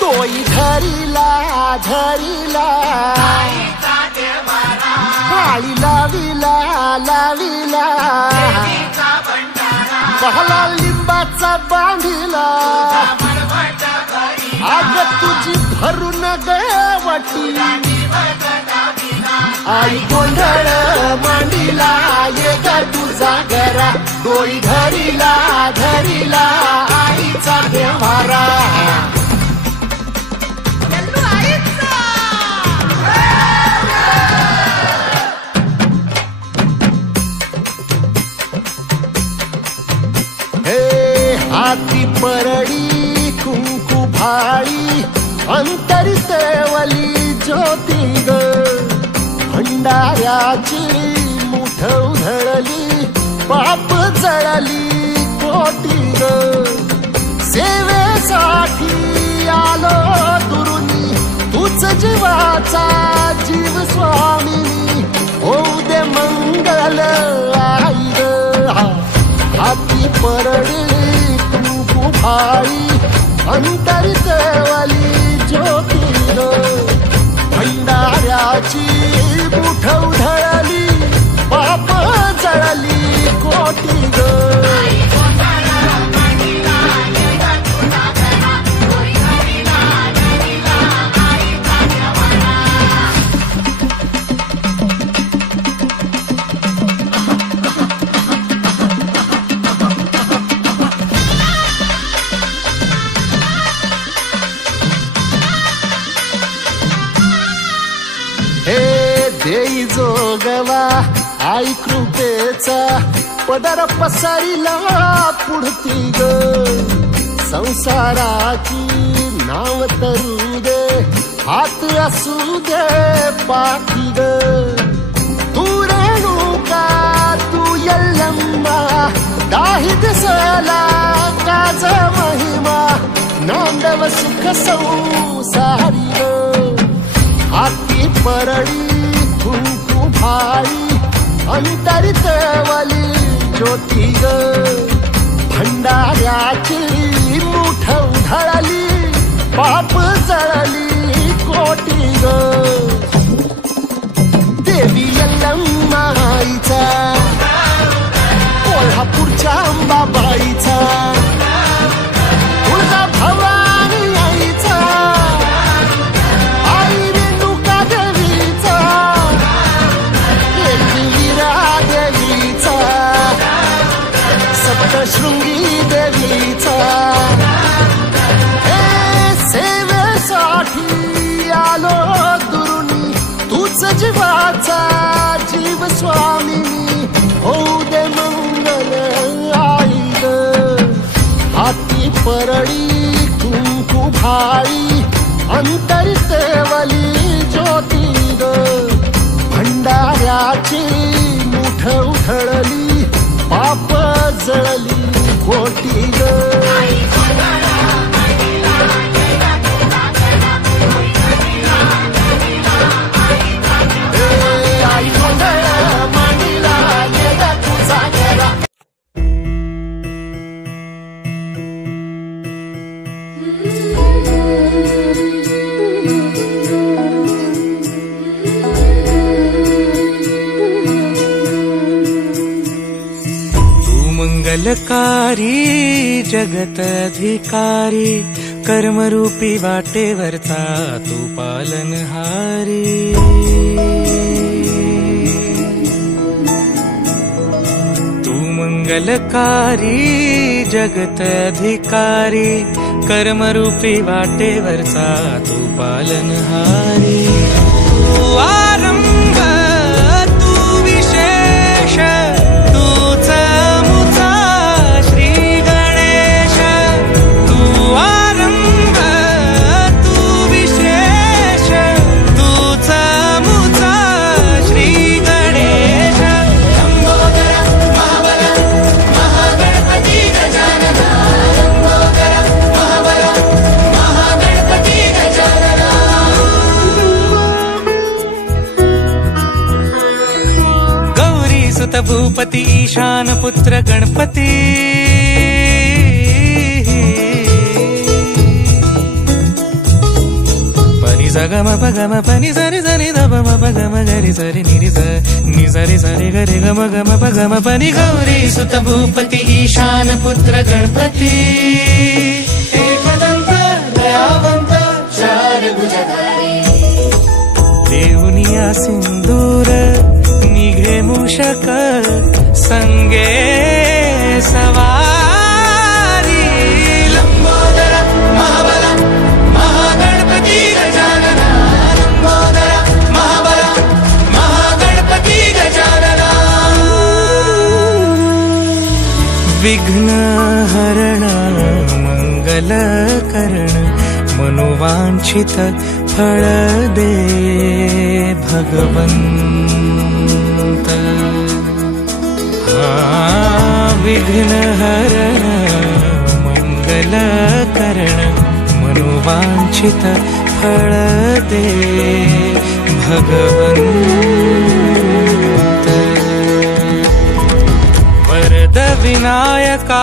दोई धरिला धरिला आळी लाविला लाविला पहला लिंबाचा बांधिला आग तुझी भरून गवटी आई गोंधळ मांडीला ये ग तुझा घरा डोळी धरिला धरिला आईचा देवारा हाती परडी कुंकू भाळी अंतरितवली ज्योती ग भंडाऱ्याची मुठ उधळली पाप जळली कोटी ग सेवेसाठी आलो दुरुनी तूच जीवाचा जीव स्वामिनी होऊ दे मंगल आई ग हाती परडी भाई अंतरितवली ज्योती ग भंडाऱ्याची मुठ उधळली पाप जळली कोटी ग देई जोगवा आई कृपेचा पदर पसरिला पुढती ग संसाराची नाव तरू दे हात असू दे पाठी ग तू रेणुका तू यल्लम्मा दाही दिसला काज महिमा नांदव सुख संसारी ग हाती परडी कुंकू भाई अंतरितवली ज्योती ग भंडाऱ्याची मुठ उधळली पाप जळली कोटी ग देवी यल्लम्मा आईचा कोल्हापूरच्या अंबाबाईचा तुळजा भवानी आईचा शृंगी देवीचा सेवेसाठी आलो दुरुनी तूच जीवाचा जीव स्वामिनी होऊ दे मंगल आई ग हाती परडी कुंकू भाई अंतरितवली ज्योती ग भंडाऱ्याची मुठ उधळली पाप जळली कोटी ग आई गोंधळ मांडीला ये ग तुझा घरा मंगलकारी जगत अधिकारी कर्मरूपी वाटेवरचा तू पालनहारी तू मंगलकारी जगत अधिकारी कर्मरूपी वाटेवरचा तू पालनहारी तू आरंभ तू विशेष भूपती ईश ईशान पुत्र गणपती पनि सगम पगम पनि सरि सरि ध म पगम गरि सरि नि सरि सरि गरि गम गम पगम पनि गौरी सुत भूपति ईशान पुत्र गणपती एकदंत दयावंत चार भुजधारी देऊनिया सिंदूर निघे मूषक संगे सवारी लंबोदर महाबल महागणपती गजानना लंबोदर महाबल महागणपती गजानना विघ्न हरण मंगल करण मनोवांछित फळ दे भगवंत विघ्न हरण मंगल करण मनोवांछित फळ दे भगवंत वरद विनायका